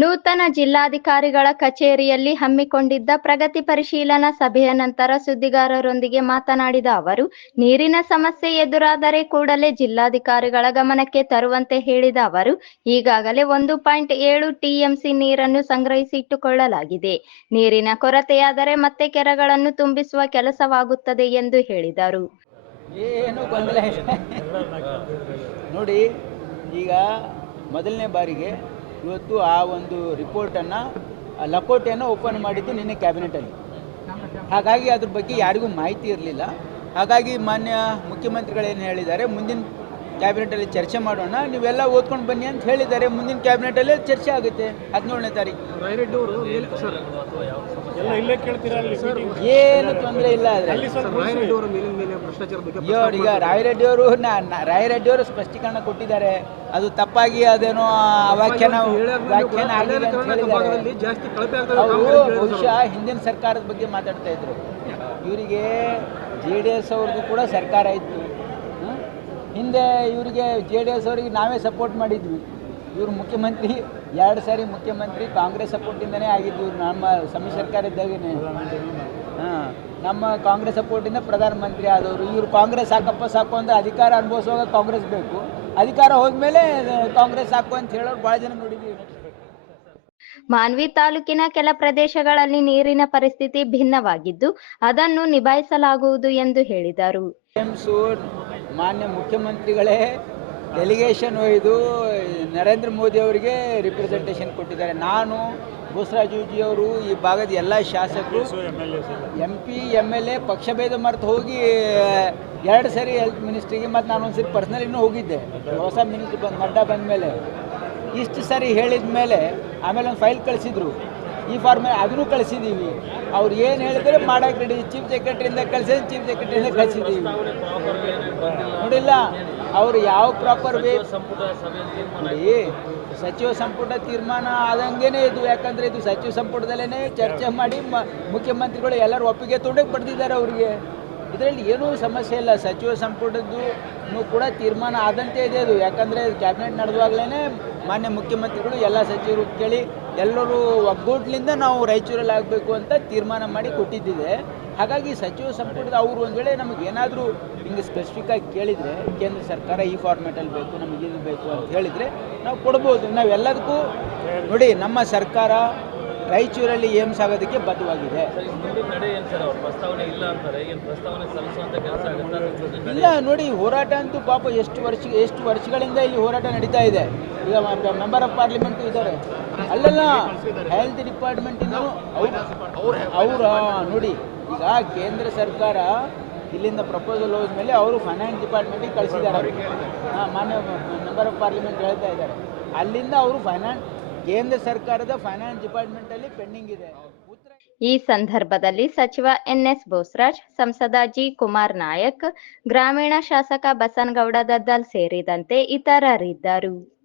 ನೂತನ ಜಿಲ್ಲಾಧಿಕಾರಿಗಳ ಕಚೇರಿಯಲ್ಲಿ ಹಮ್ಮಿಕೊಂಡಿದ್ದ ಪ್ರಗತಿ ಪರಿಶೀಲನಾ ಸಭೆಯ ನಂತರ ಸುದ್ದಿಗಾರರೊಂದಿಗೆ ಮಾತನಾಡಿದ ಅವರು, ನೀರಿನ ಸಮಸ್ಯೆ ಎದುರಾದರೆ ಕೂಡಲೇ ಜಿಲ್ಲಾಧಿಕಾರಿಗಳ ಗಮನಕ್ಕೆ ತರುವಂತೆ ಹೇಳಿದ ಅವರು, ಈಗಾಗಲೇ ಒಂದು ಪಾಯಿಂಟ್ ಏಳು ಟಿಎಂಸಿ ನೀರನ್ನು ಸಂಗ್ರಹಿಸಿಟ್ಟುಕೊಳ್ಳಲಾಗಿದೆ. ನೀರಿನ ಕೊರತೆಯಾದರೆ ಮತ್ತೆ ಕೆರೆಗಳನ್ನು ತುಂಬಿಸುವ ಕೆಲಸವಾಗುತ್ತದೆ ಎಂದು ಹೇಳಿದರು. ನೋಡಿ, ಈಗ ಮೊದಲನೇ ಬಾರಿಗೆ ಇವತ್ತು ಆ ಒಂದು ರಿಪೋರ್ಟನ್ನು ಲಕೋಟೆಯನ್ನು ಓಪನ್ ಮಾಡಿದ್ದು ನಿನ್ನೆ ಕ್ಯಾಬಿನೆಟಲ್ಲಿ. ಹಾಗಾಗಿ ಅದ್ರ ಬಗ್ಗೆ ಯಾರಿಗೂ ಮಾಹಿತಿ ಇರಲಿಲ್ಲ. ಹಾಗಾಗಿ ಮಾನ್ಯ ಮುಖ್ಯಮಂತ್ರಿಗಳೇನು ಹೇಳಿದ್ದಾರೆ, ಮುಂದಿನ ಕ್ಯಾಬಿನೆಟಲ್ಲಿ ಚರ್ಚೆ ಮಾಡೋಣ ನೀವೆಲ್ಲ ಓದ್ಕೊಂಡು ಬನ್ನಿ ಅಂತ ಹೇಳಿದ್ದಾರೆ. ಮುಂದಿನ ಕ್ಯಾಬಿನೆಟಲ್ಲೇ ಚರ್ಚೆ ಆಗುತ್ತೆ. ಹದಿನೇಳನೇ ತಾರೀಕು. ರಾಯರೆಡ್ಡಿ ಅವರು ಮೇಲ್- ಸರ್ ಎಲ್ಲ ಇಲ್ಲೇ ಕೇಳ್ತೀರಾ ಅಲ್ಲಿ ಏನು ತೊಂದರೆ ಇಲ್ಲ ಅಲ್ಲಿ ಸರ್ ರಾಯರೆಡ್ಡಿ ಅವರ ಮೇಲಿನ ಮೇಲೆ ಭ್ರಷ್ಟಾಚಾರ ಬಗ್ಗೆ ಅಯ್ಯೋ ಈಗ ರಾಯರೆಡ್ಡಿ ಅವರು ರಾಯರೆಡ್ಡಿ ಅವರು ಸ್ಪಷ್ಟೀಕರಣ ಕೊಟ್ಟಿದ್ದಾರೆ. ಅದು ತಪ್ಪಾಗಿ ಅದೇನೋ ವ್ಯಾಖ್ಯಾನ ವ್ಯಾಖ್ಯಾನ ಆಗಿದೆ ಅವರು ಬಹುಶಃ ಹಿಂದಿನ ಸರ್ಕಾರದ ಬಗ್ಗೆ ಮಾತಾಡ್ತಾ ಇದ್ರು. ಇವರಿಗೆ ಜೆ ಡಿ ಎಸ್ ಅವ್ರದ್ದು ಕೂಡ ಸರ್ಕಾರ ಇತ್ತು? ಹಿಂದೆ ಇವರಿಗೆ ಜೆ ಡಿ ಎಸ್ ಅವರಿಗೆ ನಾವೇ ಸಪೋರ್ಟ್ ಮಾಡಿದ್ವಿ. ಇವರು ಮುಖ್ಯಮಂತ್ರಿ ಎರಡು ಸಾರಿ ಮುಖ್ಯಮಂತ್ರಿ ಕಾಂಗ್ರೆಸ್ ಸಪೋರ್ಟಿಂದನೇ ಆಗಿದ್ದು ಇವ್ರು ನಮ್ಮ ಸಮ್ಮಿಶ್ರ ಸರ್ಕಾರ ಇದ್ದಾಗೇ ಹಾಂ ನಮ್ಮ ಕಾಂಗ್ರೆಸ್ ಸಪೋರ್ಟಿಂದ ಪ್ರಧಾನಮಂತ್ರಿ ಆದವರು. ಇವರು ಕಾಂಗ್ರೆಸ್ ಸಾಕಪ್ಪ ಸಾಕು ಅಂದರೆ ಅಧಿಕಾರ ಅನುಭವಿಸುವಾಗ ಕಾಂಗ್ರೆಸ್ ಬೇಕು. ಅಧಿಕಾರ ಹೋದ್ಮೇಲೆ ಕಾಂಗ್ರೆಸ್ ಸಾಕು ಅಂತ ಹೇಳೋರು ಭಾಳ ಜನ ನೋಡಿದ್ದೀವಿ. ಮಾನ್ವಿ ತಾಲೂಕಿನ ಕೆಲ ಪ್ರದೇಶಗಳಲ್ಲಿ ನೀರಿನ ಪರಿಸ್ಥಿತಿ ಭಿನ್ನವಾಗಿದ್ದು ಅದನ್ನು ನಿಭಾಯಿಸಲಾಗುವುದು ಎಂದು ಹೇಳಿದರು. ಮಾನ್ಯ ಮುಖ್ಯಮಂತ್ರಿಗಳೇ ಡೆಲಿಗೇಷನ್ ಒಯ್ದು ನರೇಂದ್ರ ಮೋದಿ ಅವರಿಗೆ ರಿಪ್ರೆಸೆಂಟೇಷನ್ ಕೊಟ್ಟಿದ್ದಾರೆ. ನಾನು ಅವರು, ಈ ಭಾಗದ ಎಲ್ಲ ಶಾಸಕರು M P M L A ಪಕ್ಷಭೇದ ಮರೆತು ಹೋಗಿ, ಎರಡು ಸರಿ ಹೆಲ್ತ್ ಮಿನಿಸ್ಟ್ರಿಗೆ ಮತ್ತು ನಾನು ಒಂದು ಸರಿ ಪರ್ಸ್ನಲಿನೂ ಹೋಗಿದ್ದೆ. ಹೊಸ ಮಿನಿಸ್ಟ್ರಿ ಬಂದು ನಡ್ಡಾ ಬಂದ ಮೇಲೆ ಇಷ್ಟು ಸರಿ ಹೇಳಿದ ಮೇಲೆ ಆಮೇಲೆ ಒಂದು ಫೈಲ್ ಕಳಿಸಿದ್ರು. ಈ ಫಾರ್ಮೇ ಅದನ್ನು ಕಳಿಸಿದ್ದೀವಿ. ಅವ್ರು ಏನು ಹೇಳಿದ್ರೆ ಮಾಡಕ್ಕೆ ರೆಡಿ ಚೀಫ್ ಸೆಕ್ರೆಟರಿಯಿಂದ ಕಳಿಸಿದ್ರೆ ಚೀಫ್ ಸೆಕ್ರೆಟರಿಯಿಂದ ಕಳಿಸಿದ್ದೀವಿ. ನೋಡಿಲ್ಲ, ಅವರು ಯಾವ ಪ್ರಾಪರ್ ವೇ ನೋಡಿ, ಸಚಿವ ಸಂಪುಟ ತೀರ್ಮಾನ ಆದಂಗೆನೇ ಇದು. ಯಾಕಂದರೆ ಇದು ಸಚಿವ ಸಂಪುಟದಲ್ಲೇನೆ ಚರ್ಚೆ ಮಾಡಿ ಮುಖ್ಯಮಂತ್ರಿಗಳು ಎಲ್ಲರೂ ಒಪ್ಪಿಗೆ ತೊಗೊಂಡೋಗಿ ಬರೆದಿದ್ದಾರೆ ಅವರಿಗೆ. ಇದರಲ್ಲಿ ಏನೂ ಸಮಸ್ಯೆ ಇಲ್ಲ. ಸಚಿವ ಸಂಪುಟದ್ದು ಕೂಡ ತೀರ್ಮಾನ ಆದಂತೆ ಇದೆ ಅದು. ಯಾಕಂದರೆ ಕ್ಯಾಬಿನೆಟ್ ನಡೆದುವಾಗಲೇ ಮಾನ್ಯ ಮುಖ್ಯಮಂತ್ರಿಗಳು ಎಲ್ಲ ಸಚಿವರು ಕೇಳಿ ಎಲ್ಲರೂ ಒಗ್ಗೂಟ್ಲಿಂದ ನಾವು ರಾಯಚೂರಲ್ಲಿ ಆಗಬೇಕು ಅಂತ ತೀರ್ಮಾನ ಮಾಡಿ ಕೊಟ್ಟಿದ್ದಿದೆ. ಹಾಗಾಗಿ ಸಚಿವ ಸಂಪುಟದ ಅವರು ಒಂದು ವೇಳೆ ನಮಗೇನಾದರೂ ಹಿಂಗೆ ಸ್ಪೆಸಿಫಿಕ್ ಆಗಿ ಕೇಳಿದರೆ, ಕೇಂದ್ರ ಸರ್ಕಾರ ಈ ಫಾರ್ಮೇಟಲ್ಲಿ ಬೇಕು, ನಮಗೆ ಇದು ಬೇಕು ಅಂತ ಹೇಳಿದರೆ ನಾವು ಕೊಡ್ಬೋದು. ನಾವೆಲ್ಲದಕ್ಕೂ ನೋಡಿ, ನಮ್ಮ ಸರ್ಕಾರ ರಾಯಚೂರಲ್ಲಿ ಏಮ್ಸ್ ಆಗೋದಕ್ಕೆ ಬದ್ಧವಾಗಿದೆ. ಮುಂದಿನ ನಡೆ ಸರ್ ಪ್ರಸ್ತಾವನೆ ಇಲ್ಲ ಅಂತಾರೆ? ಏನು ಪ್ರಸ್ತಾವನೆ ಸಲ್ಲಿಸುವಂತ ಕೆಲಸ ಆಗುತ್ತಾ? ಇಲ್ಲ ನೋಡಿ ಹೋರಾಟ ಅಂತೂ ಪಾಪ ಎಷ್ಟು ವರ್ಷ ಎಷ್ಟು ವರ್ಷಗಳಿಂದ ಇಲ್ಲಿ ಹೋರಾಟ ನಡೀತಾ ಇದೆ. ಈಗ ಮೆಂಬರ್ ಆಫ್ ಪಾರ್ಲಿಮೆಂಟು ಇದ್ದಾರೆ. ಅಲ್ಲೆಲ್ಲ ಹೆಲ್ತ್ ಡಿಪಾರ್ಟ್ಮೆಂಟಿಂದ ಅವ್ರು ಅವರ ನೋಡಿ ಈಗ ಕೇಂದ್ರ ಸರ್ಕಾರ ಇಲ್ಲಿಂದ ಪ್ರಪೋಸಲ್ ಹೋದ್ಮೇಲೆ ಅವರು ಫೈನಾನ್ಸ್ ಡಿಪಾರ್ಟ್ಮೆಂಟಿಗೆ ಕಳಿಸಿದ್ದಾರೆ. ಹಾಂ ಮಾನ್ಯ ಮೆಂಬರ್ ಆಫ್ ಪಾರ್ಲಿಮೆಂಟ್ ಹೇಳ್ತಾ ಇದ್ದಾರೆ. ಅಲ್ಲಿಂದ ಅವರು ಫೈನಾನ್ಸ್ ಕೇಂದ್ರ ಸರ್ಕಾರದ ಫೈನಾನ್ಸ್ ಡಿಪಾರ್ಟ್ಮೆಂಟ್ ಅಲ್ಲಿ ಪೆಂಡಿಂಗ್ ಇದೆ. ಈ ಸಂದರ್ಭದಲ್ಲಿ ಸಚಿವ ಎನ್ಎಸ್ ಬೋಸ್ರಾಜ್, ಸಂಸದ ಜಿ ಕುಮಾರ್ ನಾಯಕ್, ಗ್ರಾಮೀಣ ಶಾಸಕ ಬಸನಗೌಡ ದದ್ದಲ್ ಸೇರಿದಂತೆ ಇತರರಿದ್ದರು.